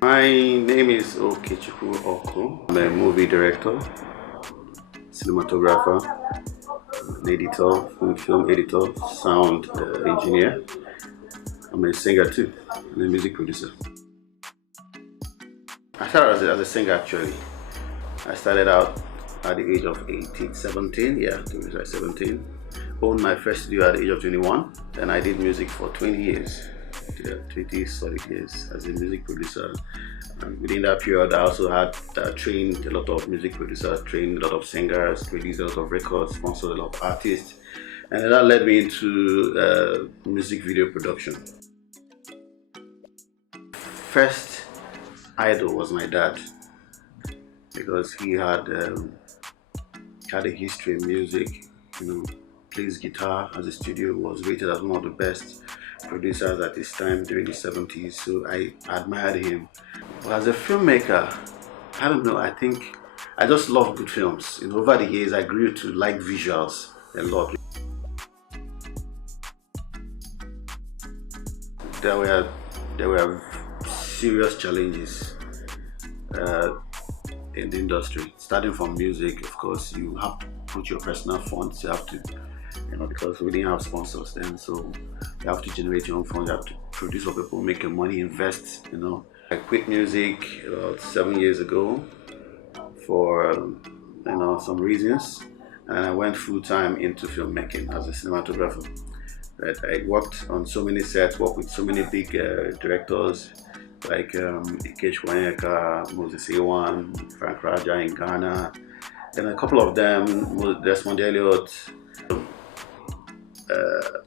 My name is Okechukwu Oku. I'm a movie director, cinematographer, an editor, film editor, sound engineer. I'm a singer too, and a music producer. I started as a singer actually. I started out at the age of 18, 17, yeah, to be like 17. Owned my first studio at the age of 21. Then I did music for 20 years. Yeah, 20 solid years as a music producer. And within that period, I also had trained a lot of music producers, trained a lot of singers, released a lot of records, sponsored a lot of artists. And that led me into music video production. First idol was my dad, because he had a history in music, plays guitar at the studio, was rated as one of the best producers at his time during the 70s, so I admired him. But as a filmmaker, I don't know, I think I just love good films. Over the years I grew to like visuals a lot. There were serious challenges in the industry. Starting from music, of course, you have to put your personal funds, you have to, because we didn't have sponsors then, so you have to generate your own funds, you have to produce for people, make your money, invest, I quit music about 7 years ago for, some reasons, and I went full-time into filmmaking as a cinematographer. Right? I worked on so many sets, worked with so many big directors, like Okechukwu Oku, Moses Ewan, Frank Raja in Ghana, and a couple of them, Desmond Elliott,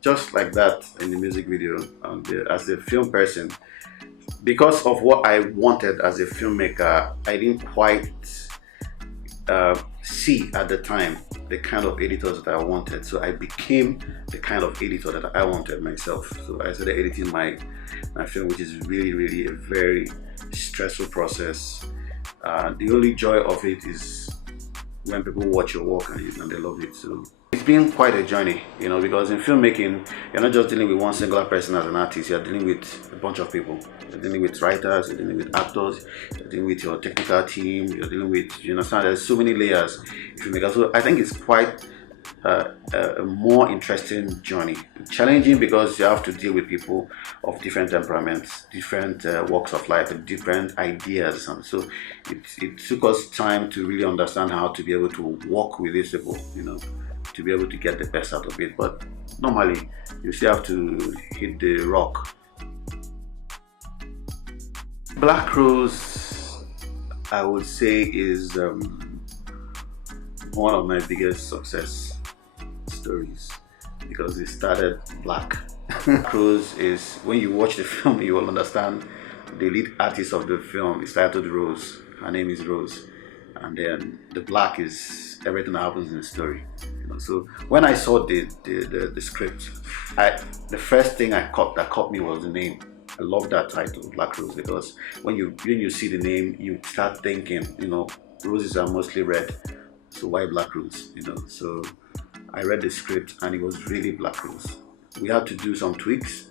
just like that in the music video. And as a film person, because of what I wanted as a filmmaker, I didn't quite see at the time the kind of editors that I wanted, so I became the kind of editor that I wanted myself. So I started editing my film, which is really a very stressful process. The only joy of it is when people watch your work and they love it. So it's been quite a journey, because in filmmaking, you're not just dealing with one singular person as an artist, you're dealing with a bunch of people. You're dealing with writers, you're dealing with actors, you're dealing with your technical team, you're dealing with, there's so many layers in filmmaking. So I think it's quite a more interesting journey. Challenging because you have to deal with people of different temperaments, different walks of life, and different ideas. And so it took us time to really understand how to be able to work with these people, to be able to get the best out of it. But normally, you still have to hit the rock. Black Rose, I would say, is one of my biggest success stories, because it started black. Black Rose is, when you watch the film, you will understand the lead artist of the film is titled Rose. Her name is Rose. And then the black is everything that happens in the story. So when I saw the script, the first thing that caught me was the name. I love that title, Black Rose, because when you see the name, you start thinking, roses are mostly red, so why Black Rose? So I read the script and it was really Black Rose. We had to do some tweaks,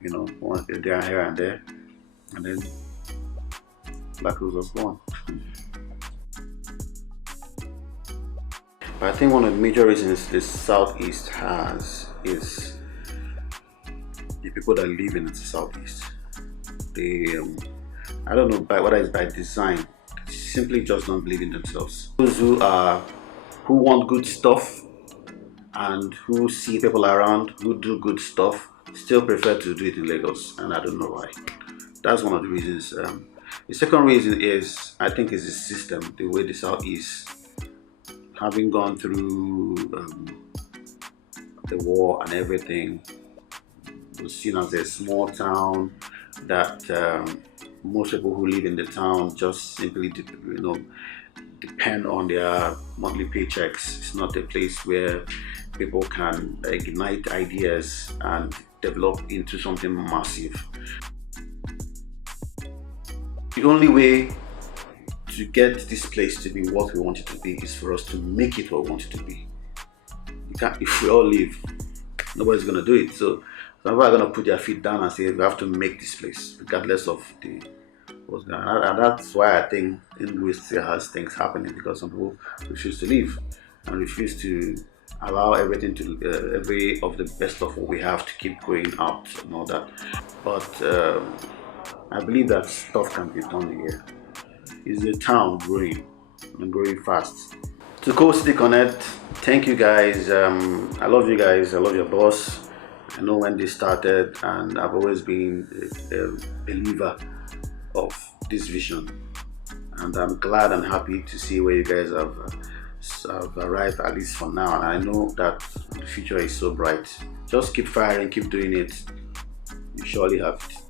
there, here and there, and then Black Rose was born. But I think one of the major reasons the Southeast has is the people that live in the Southeast. They, I don't know whether it's by design, simply just don't believe in themselves. Those who want good stuff and who see people around who do good stuff still prefer to do it in Lagos, and I don't know why. That's one of the reasons. The second reason is, I think, is the system, the way the Southeast, having gone through the war and everything, was seen as a small town that most people who live in the town just simply depend on their monthly paychecks. It's not a place where people can ignite ideas and develop into something massive. The only way to get this place to be what we want it to be is for us to make it what we want it to be. If we all leave, nobody's going to do it. So some people are going to put their feet down and say we have to make this place, regardless of the what's going on. And that's why I think Enugu still has things happening, because some people refuse to leave and refuse to allow everything to every of the best of what we have to keep going out and all that. But I believe that stuff can be done here. It's a town growing and growing fast. To Coast City Connect, thank you guys. I love you guys. I love your boss. I know when they started, and I've always been a believer of this vision. And I'm glad and happy to see where you guys have arrived, at least for now. And I know that the future is so bright. Just keep firing, keep doing it. You surely have it.